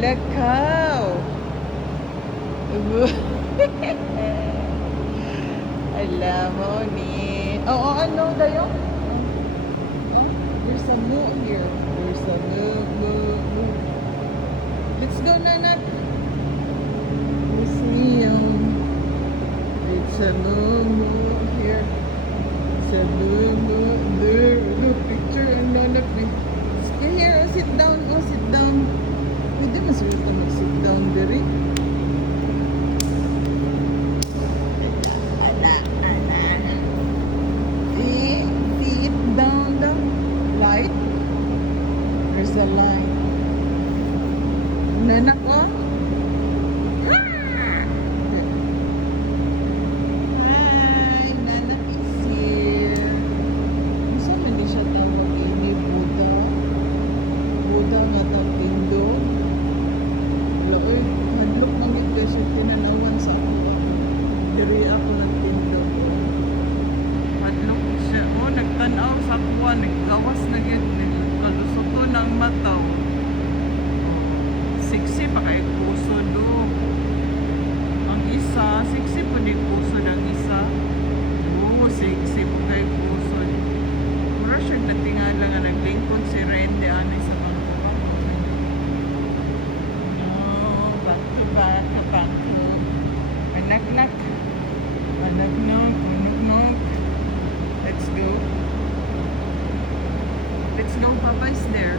Lakaw. Alam mo ni... Oo, ano dayo? Oh, there's a moo here. There's a moo. Let's go, Nanak. Museum. It's a moo here. It's a moo. There, look, picture and Nanak. Here, sit down. Oh, sit down. Pwede masarap ka mag-sit down, Derek. Sit down the light. There's a light. Nanak ko. Hi, Nanak is here. Masa man di siya tawag ini Buddha. Buddha nga tawag tindog. Wala ko hadlok mangit kasi tinanawan sa ako. Diri ako ng tindog. Hadlok siya. Oh, nagtanaw sa kuwa. Naggawas na yun. Kalusoto ng mataw. Siksi pa kay puso do. Ang isa, siksi po di puso ng isa. Oo, siksi po kay puso. Mura siya natingala nga naglingkod si Rende anay sa mga kapatid. No, back to back. Anak-nak. Anak-nok. Let's go. Papa's there.